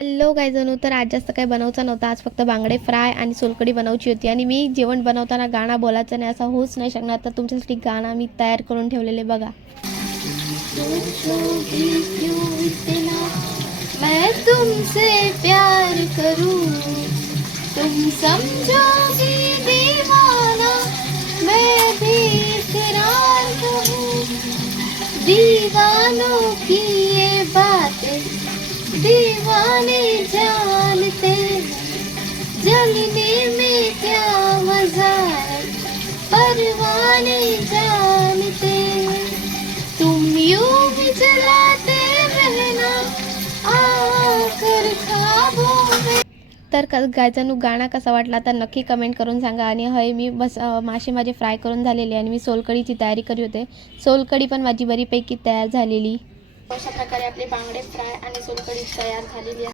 Hello गायजनू, तर आज जास्त काही बनवायचं नव्हतं. आज फक्त बांगडे फ्राय आणि सोलकढी बनवायची होती. आणि मी जेवण बनवताना गाणं बोलायचं नाही असं होऊच नाही शकणार. तर तुमच्यासाठी गाणं मी तयार करून ठेवलेले बघा. मैं तुमसे प्यार करूं, तुम समझोगी दीवाना, मैं भी इकरार करूं. दीवानों की ये बातें दीवाने जानते, जलने में क्या मजा है परवाने जानते. तुम यूं ही जलाते रहना आकर ख्वाबों में. तर गायचानू गाणं कसा वाटला तर नक्की कमेंट करून सांगा. आणि हय मी बस मासे माझे फ्राय करून झालेले आणि मी सोलकढीची तयारी करी होते. सोलकढी पण माझी बरीपैकी तयार झालेली. अशा प्रकारे आपले बांगडे फ्राय आणि सोलकढी तयार झालेली आहे.